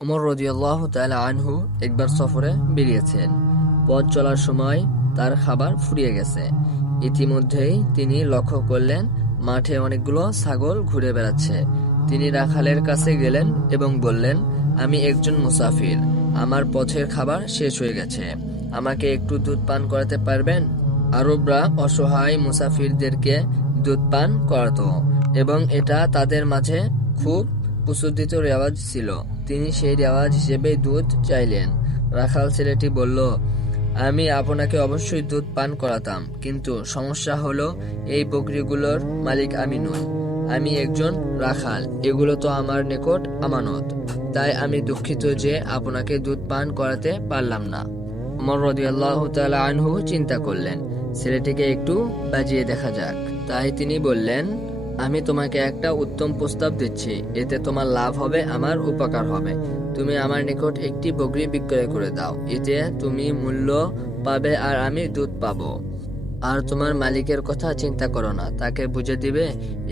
ওমর রাদিয়াল্লাহু তাআলা আনহু একবার সফরে বেরিয়েছেন। পথ চলার সময় তার খাবার ফুরিয়ে গেছে। ইতিমধ্যেই তিনি লক্ষ্য করলেন মাঠে অনেকগুলো ছাগল ঘুরে বেড়াচ্ছে। তিনি রাখালের কাছে গেলেন এবং বললেন, আমি একজন মুসাফির, আমার পথের খাবার শেষ হয়ে গেছে, আমাকে একটু দুধ পান করাতে পারবেন? আরবরা অসহায় মুসাফিরদেরকে দুধ পান করাতো এবং এটা তাদের মাঝে খুব প্রচলিত রেওয়াজ ছিল। তিনি সেই রেওয়াজ হিসেবে দুধ চাইলেন। রাখাল ছেলেটি বলল, আমি আপনাকে অবশ্যই দুধ পান করাতাম, কিন্তু সমস্যা হলো এই বকরিগুলোর মালিক আমি নই, আমি একজন রাখাল, এগুলো তো আমার নিকট আমানত, তাই আমি দুঃখিত যে আপনাকে দুধ পান করাতে পারলাম না। ওমর রাদিয়াল্লাহু তাআলা আনহু চিন্তা করলেন, ছেলেটিকে একটু বাজিয়ে দেখা যাক। তাই তিনি বললেন, আমি তোমাকে একটা উত্তম প্রস্তাব দিচ্ছি, এতে তোমার লাভ হবে, আমার উপকার হবে। তুমি আমার নিকট একটি বকরি বিক্রয় করে দাও, এতে তুমি মূল্য পাবে আর আমি দুধ পাবো। আর তোমার মালিকের কথা চিন্তা করো না, তাকে বুঝে দিবে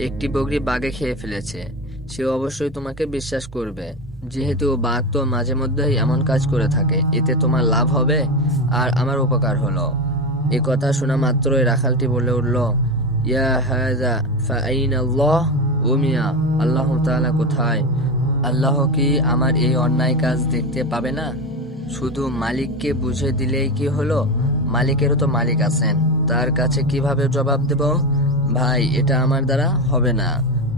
একটি বকরি বাঘে খেয়ে ফেলেছে, সে অবশ্যই তোমাকে বিশ্বাস করবে, যেহেতু বাঘ তো মাঝে মধ্যেই এমন কাজ করে থাকে। এতে তোমার লাভ হবে আর আমার উপকার হলো। এ কথা শোনা মাত্রই রাখালটি বলে উঠল, ইয়া হাযা ফাআইনাল্লাহ, ও মিয়া, আল্লাহ তাআলা কোথায়? আল্লাহ কি আমার এই অন্যায় কাজ দেখতে পাবে না? শুধু মালিককে বুঝে দিলেই কি হলো? মালিকেরও তো মালিক আছেন, তার কাছে কিভাবে জবাব দেব? ভাই, এটা আমার দ্বারা হবে না।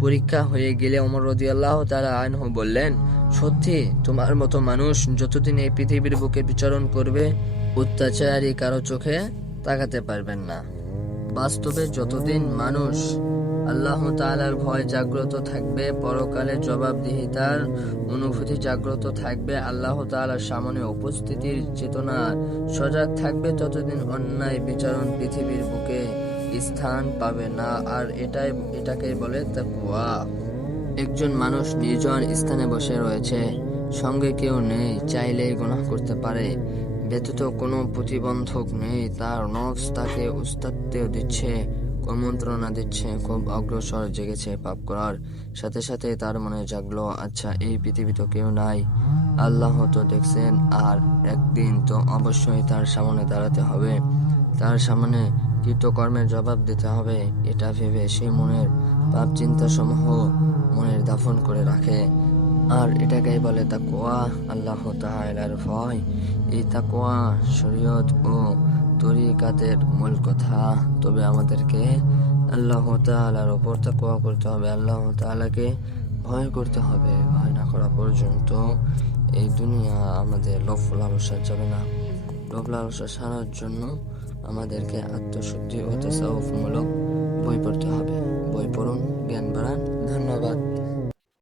পরীক্ষা হয়ে গেলে ওমর রাদিয়াল্লাহু তাআলা আনহু বললেন, সত্যি তোমার মতো মানুষ যতদিন এই পৃথিবীর বুকে বিচরণ করবে, অত্যাচারী কারো চোখে তাকাতে পারবেন না। বাস্তবে যতদিন মানুষ আল্লাহ তাআলার ভয় জাগ্রত থাকবে, পরকালে জবাবদিহিতার অনুভূতি জাগ্রত থাকবে, আল্লাহ তাআলার সামনে উপস্থিতির চেতনা সজাগ থাকবে, ততদিন অন্যায় বিচারণ পৃথিবীর বুকে স্থান পাবে না। আর এটাকেই বলে তাকওয়া। একজন মানুষ নির্জন স্থানে বসে রয়েছে, সঙ্গে কেউ নেই, চাইলেই গুনাহ করতে পারে, ব্যতীত কোনো প্রতিবন্ধক নেই, তার নফস তাকে উস্তাদ দিচ্ছে, কুমন্ত্রণা দিচ্ছে, খুব অগ্রসর জেগেছে পাপ করার। সাথে সাথে তার মনে জাগলো, আচ্ছা, এই পৃথিবী তো কেউ নাই, আল্লাহ তো দেখছেন, আর একদিন তো অবশ্যই তার সামনে দাঁড়াতে হবে, তার সামনে কৃতকর্মের জবাব দিতে হবে। এটা ভেবে সে মনের পাপ চিন্তা সমূহ মনের দাফন করে রাখে। আর এটাকেই বলে তাকওয়া, আল্লাহ তাআলার ভয়। এই তাকওয়া শরীয়ত ও তরিকাতের মূল কথা। তবে আমাদেরকে আল্লাহ তাআলার উপর তাকওয়া করতে হবে, আল্লাহ তাআলাকে ভয় করতে হবে। ভয় না করা পর্যন্ত এই দুনিয়া আমাদের লোভ লালসা যাবে না। লোভ লালসা সারার জন্য আমাদেরকে আত্মশুদ্ধি ও তাসাউফ মূলক বই পড়তে হবে। বই পড়ুন, জ্ঞান বাড়ান। ধন্যবাদ।